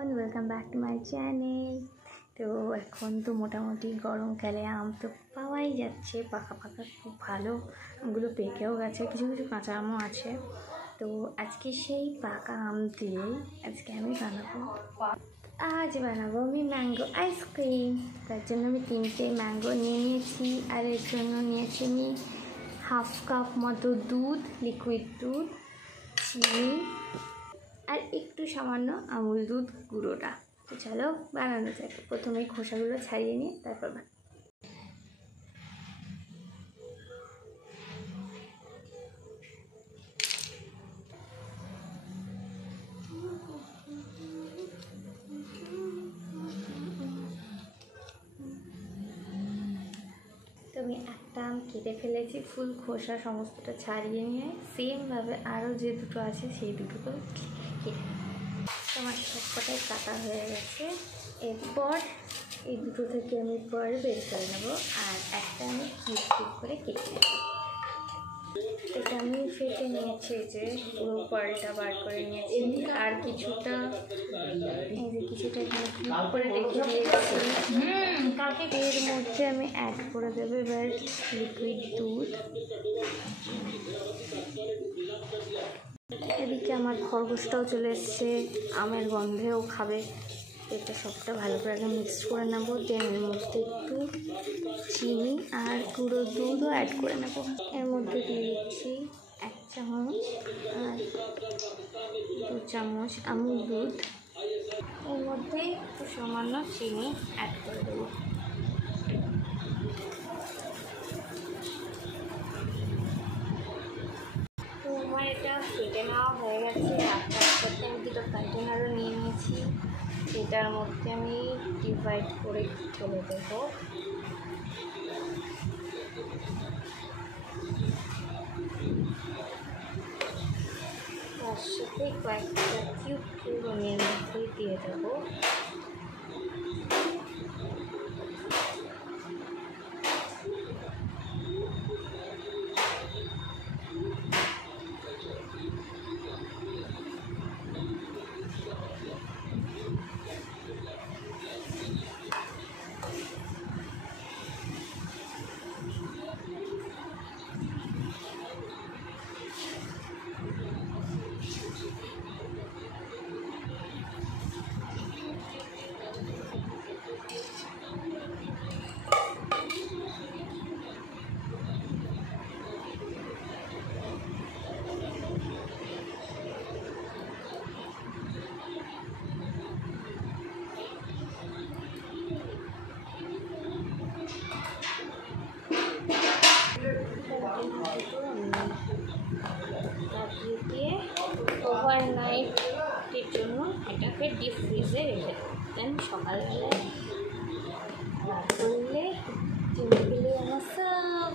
Welcome back to my channel. তো এখন তো মোটামুটি গরমকালে আম তো পাওয়াই যাচ্ছে, পাকা পাকা খুব ভালো আমগুলো পেকেও গেছে, কিছু কিছু কাঁচা আমও আছে। তো আজকে সেই পাকা আম দিয়েই আজকে আমি বানাবো আমি ম্যাঙ্গো আইসক্রিম। তার জন্য আমি 3টে ম্যাঙ্গো নিয়ে নিয়েছি, আর এর জন্য নিয়েছি আমি হাফ কাপ মতো দুধ, লিকুইড দুধ, চিনি আর একটু সামান্য আমুল দুধ গুঁড়োটা। তো চলো বানানো যাক। প্রথমে খোসাগুলো ছাড়িয়ে নিয়ে তারপর তো আমি একটা আম কেটে ফেলেছি, ফুল খোসা সমস্তটা ছাড়িয়ে নিয়ে সেমভাবে আরও যে দুটো আছে সেই দুটোকেও কেটে আমার সবকটাই কাটা হয়ে গেছে। এরপর এই দুটো থেকে আমি পরে বের করে নেবো, আর একটা আমি কিউব কিউব করে কেটে নেব। এটা আমি ফেটে নিয়েছি, যে পুরো পরটা বার করে নিয়েছি, আর কিছুটা এই যে কিছুটা এখানে কিউব করে রেখে দিয়েছি। এর মধ্যে আমি অ্যাড করে দেবো এবার লিকুইড দুধ। এদিকে আমার খরগোশটাও চলে এসছে, আমের গন্ধেও খাবে। এটা সবটা ভালো করে আগে মিক্স করে নেবো, দেন এর মধ্যে একটু চিনি আর গুঁড়ো দুধও অ্যাড করে নেব। এর মধ্যে দিয়ে দিচ্ছি 1 চামচ আর 2 চামচ আমুল দুধ। এর মধ্যে একটু সামান্য চিনি অ্যাড করে দেবো। তো আমার এটা ফেটে নেওয়া হয়ে গেছে। আস্তে আমি দুটো কন্টেনারও নিয়ে নিয়েছি, এটার মধ্যে আমি ডিভাইড করে ঢেলে দেবো। তার সাথে কয়েকটা কিউব কিউব আমি এর মধ্যে দিয়ে দেবো। দিয়ে ওভারনাইটের জন্য এটাকে ডিপ ফ্রিজে রেখে দেন, সকালবেলায় করলে চিনি দিলে আমার সব